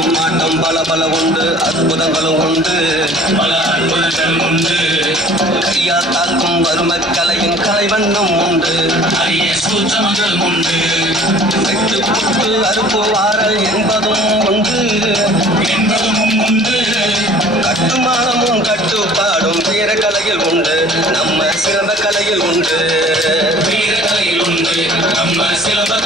பல பல உண்டு அற்புதங்களும் உண்டு. பல அற்புதங்கள் உண்டு. கையா தாக்கும் வறுமை கலையின் கலைவண்ணம் உண்டு. அரிய சூற்றமகள் உண்டு. வெட்டு புட்டு அறுப்பு வாரல் என்பதும் உண்டு. என்பதும் உண்டு. கட்டுமானமும் கட்டுப்பாடும் வீர கலையில் உண்டு. நம்ம சிறந்த கலையில் உண்டு. வீர கலையில் உண்டு. நம்ம சிலம்ப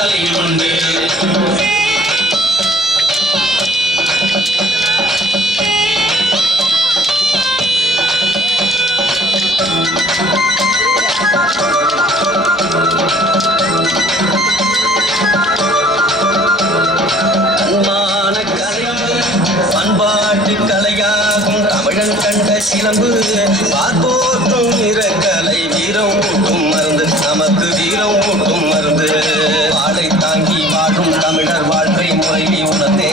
கண்ட சிலம்பு பார்ப்போற்றும் வீரக்கலை வீரம் ஊட்டும் மருந்து நமக்கு வீரம் ஊட்டும் மருந்து. வாழை தாங்கி வாழும் தமிழர் வாழ்க்கை முறையை உணர்ந்தே.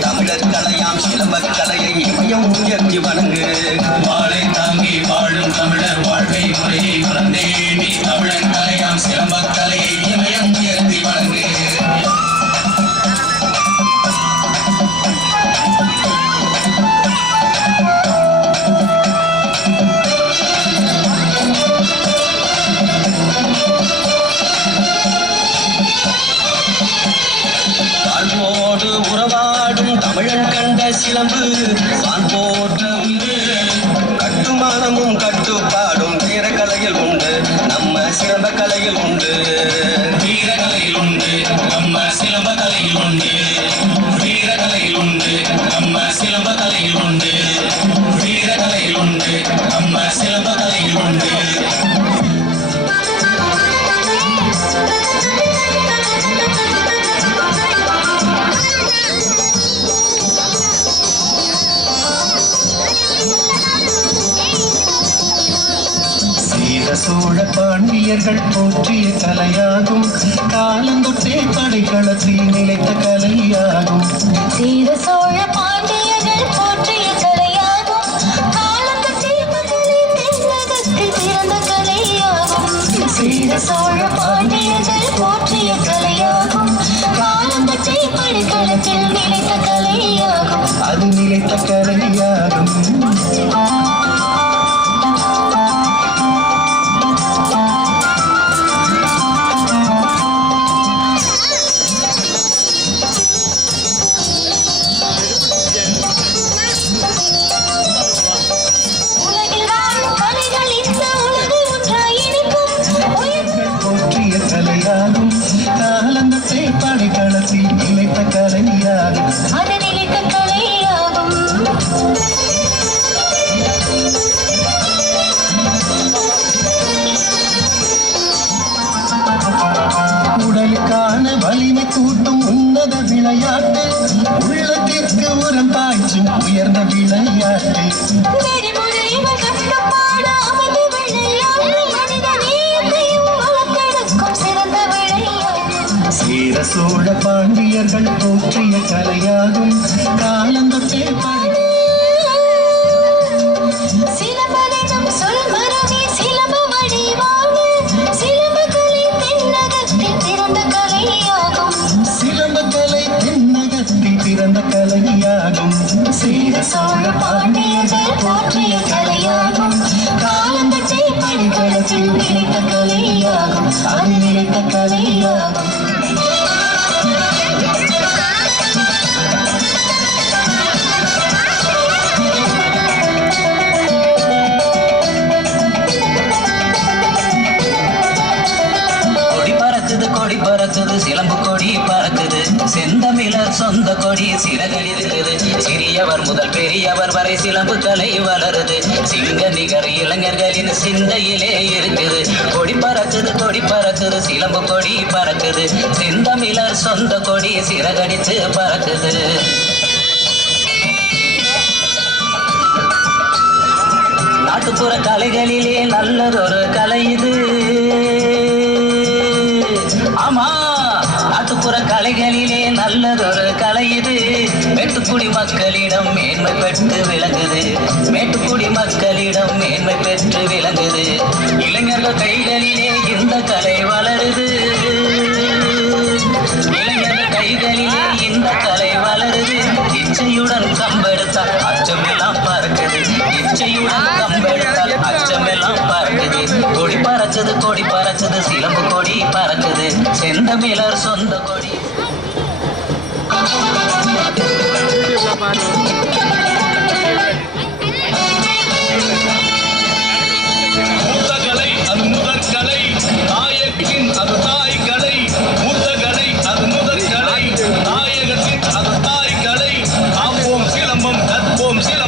தமிழர் கலையாம் சிலம்ப கலையை இமயம் உயர்த்தி வணங்கு. வாழை தாங்கி வாழும் தமிழர் வாழ்க்கை முறையை உணர்ந்தே. நீ கலையாம் கலையை இமயம் உயர்த்தி வழங்கு உறவாடும் தமிழன் கண்ட சிலம்பு. வான் போற்ற உண்டு. கட்டுமானமும் கட்டுப்பாடும் வீர கலையில் உண்டு. நம்ம சிறந்த கலையில் உண்டு. வீர கலையில் உண்டு. சோழ பாண்டியர்கள் போற்றிய கலையாகும். காலந்தொட்டே படைகளத்தில் நிலைத்த கலையாகும். சீர சோழ பாண்டியர்கள் போற்றிய கலையாகும். காலத்தில் மகளிர் தென்னகத்தில் பிறந்த கலையாகும். சீர சோழ பாண்டியர்கள் போற்றிய கலையாகும். காலத்தில் படைகளத்தில் நிலைத்த கலையாகும். அது நிலைத்த கலையாகும். வலிமை கூட்டும் உன்னத விளையாட்டு. உள்ளத்திற்கு உரம் பாய்ச்சும் உயர்ந்த விளையாட்டு. சீர சோழ பாண்டியர்கள் போற்றிய கலையாகும். காலந்தொட்டே கலையாகும் அது நிலைத்த கலையாகும் பறக்குது சிலம்பு கொடி பறக்குது. செந்தமிழர் சொந்த கொடி சிறகடிருக்குது சிறியவர் முதல் பெரியவர் வரை சிலம்பு கலை வளருது. சிங்க நிகர் இளைஞர்களின் சிந்தையிலே இருக்குது. கொடி பறக்குது கொடி பறக்குது சிலம்பு கொடி பறக்குது. செந்தமிழர் சொந்த கொடி சிறகடித்து பறக்குது. நாட்டுப்புற கலைகளிலே நல்லதொரு கலை பட்டு விளங்குது. மேட்டுக்குடி மக்களிடம் மேன்மை பெற்று விளங்குது. இளைஞர்கள் கைகளிலே இந்த கலை வளருது. இளைஞர்கள் கைகளிலே இந்த கலை வளருது. இச்சையுடன் கம்பெடுத்தால் அச்சமெல்லாம் பறக்குது இச்சையுடன் கம்பெடுத்தால் அச்சமெல்லாம் பறக்குது கொடி பறச்சது கொடி பறச்சது சிலம்பு கொடி பறக்குது. செந்தமிழர் சொந்த கொடி. Thank you.